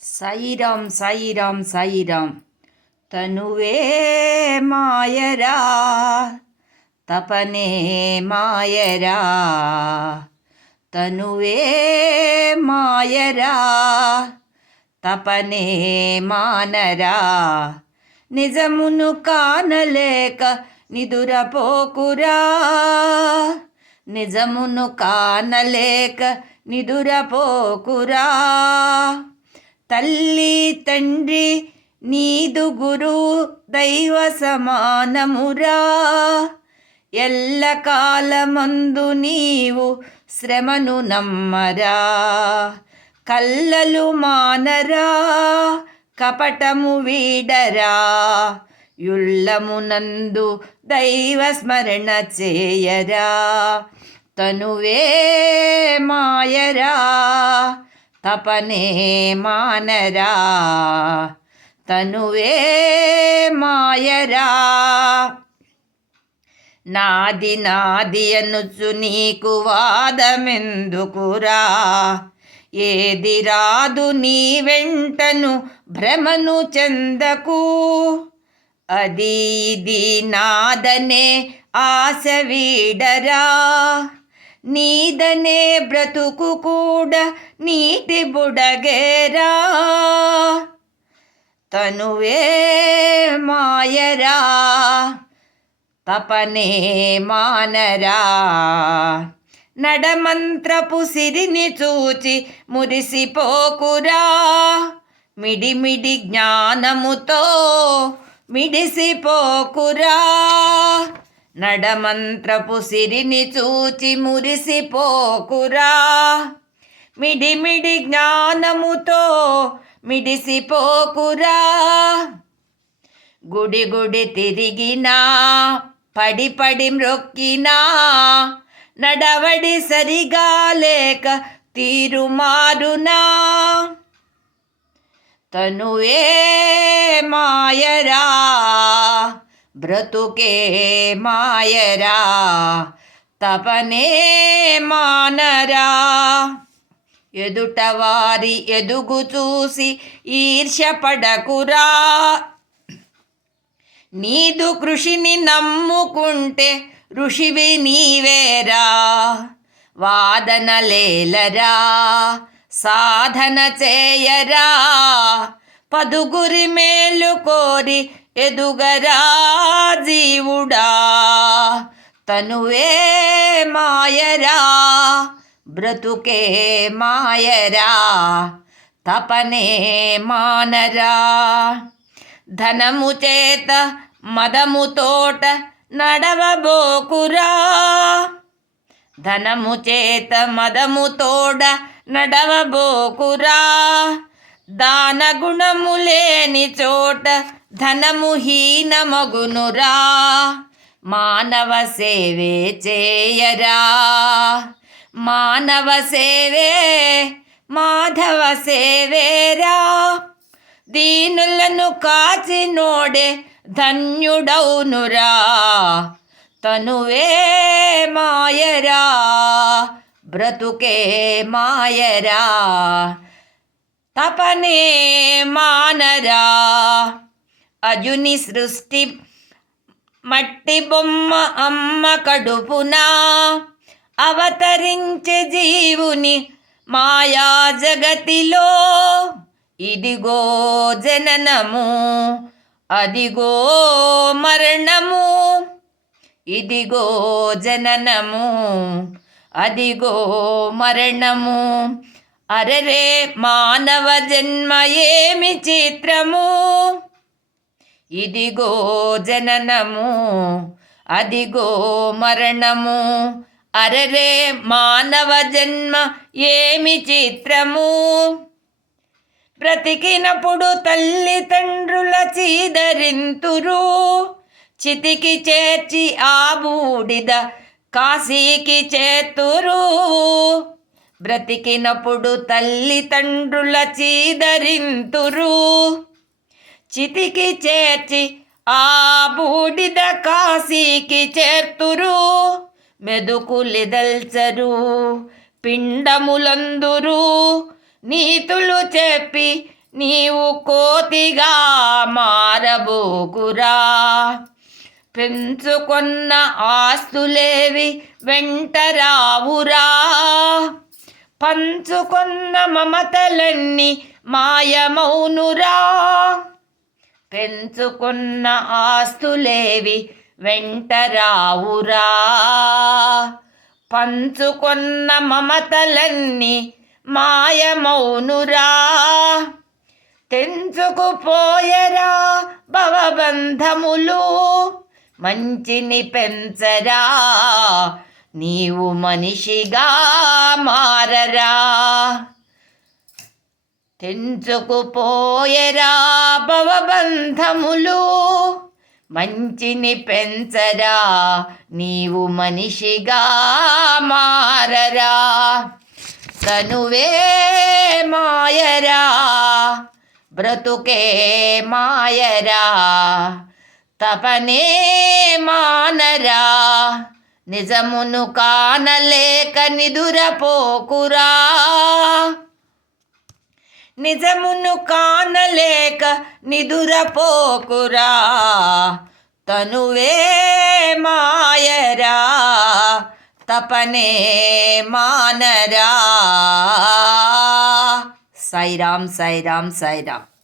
సాయిరామ్ సాయిరామ్ సాయిరామ్. తనువే మాయరా తపనే మాయరా, తనువే మాయరా తపనే మానరా. నిజమును కానలేక నిదురపోకురా, నిజమును కానలేక నిదురపోకురా. తల్లి తండ్రి నీదు గురు దైవ సమానమురా. ఎల్లకాలమందు నీవు శ్రమను నమ్మరా. కల్లలు మానరా, కపటము వీడరా. యుల్లమునందు దైవ స్మరణ చేయరా. తనువే మాయరా తపనే మానరా, తనువే మాయరా. నాది నాది అనుచు నీకు వాదమెందుకురా. ఏది రాదు నీ వెంటను భ్రమను చెందకు. అది ఇది నాదనే ఆశ వీడరా. నీదనే బ్రతుకు కూడా నీటి బుడగేరా. తనువే మాయరా తపనే మానరా. నడమంత్రపు సిరిని చూచి మురిసిపోకురా. మిడిమిడి జ్ఞానముతో మిడిసిపోకురా. నడమంత్రపు సిరిని చూచి మురిసిపోకురా. మిడిమిడి జ్ఞానముతో మిడిసిపోకురా. గుడి గుడి తిరిగినా పడి పడి మ్రొక్కినా, నడవడి సరిగా లేక తీరు మారునా. తనువే మాయరా బ్రతుకే మాయరా, తపనే మానరా. ఎదుటవారి ఎదుగు చూసి ఈర్ష్యపడకురా. నీదు కృషిని నమ్ముకుంటే ఋషివి నీవేరా. వాదనలేలరా, సాధన చేయరా. పదుగురి మేలు కోరి ఎదుగరా జీవుడా. తనువే మాయరా బ్రతుకే మాయరా, తపనే మానరా. ధనము చేత మదము తోట నడవబోకురా. ధనము చేత మదము తోడ నడవబోకురా. దాన గుణము లేని చోట ధనము హీనమగునురా. మానవ సేవే చేయరా. మానవ సేవే మాధవ సేవేరా. దీనులను కాచినోడే ధన్యుడౌనురా. తనువే మాయరా బ్రతుకే మాయరా, తపనే మానరా. అజుని సృష్టి మట్టి బొమ్మ అమ్మ కడుపునా. అవతరించే జీవుని మాయా జగతిలో. ఇదిగో జననము, అదిగో మరణము. ఇదిగో జననము, అదిగో మరణము. అరరే మానవ జన్మ ఏమి చిత్రము. ఇదిగో జననము, అదిగో మరణము. అరరే మానవ జన్మ ఏమి చిత్రము. బ్రతికినప్పుడు తల్లిదండ్రుల చీదరింతురు. చితికి చేర్చి ఆ బూడిద కాశీకి చేతురు. బ్రతికినప్పుడు తల్లిదండ్రుల చీదరింతురు. చితికి చేర్చి ఆ బూడిద కాశీకి చేర్తురు. మెదుకులిదల్చరు పిండములందురు. నీతులు చెప్పి నీవు కోతిగా మారబోకురా. పెంచుకొన్న ఆస్తులేవి వెంటరావురా. పంచుకొన్న మమతలన్నీ మాయమౌనురా. పెంచుకున్న ఆస్తులేవి వెంటరావురా. పంచుకొన్న మమతలన్నీ మాయమౌనురా. తెంచుకుపోయరా భవబంధములు. మంచిని పెంచరా నీవు మనిషిగా మారరా. తెంచుకుపోయరా భవబంధములు. మంచిని పెంచరా నీవు మనిషిగా మారరా. తనువే మాయరా బ్రతుకే మాయరా. తపనే మానరా నిజమును కానలేక నిదురపోకురా. నిజమును కానలేక నిదురపోకురా. తనువే మాయరా తపనే మానరా. సాయిరామ్ సాయిరామ్ సాయిరామ్.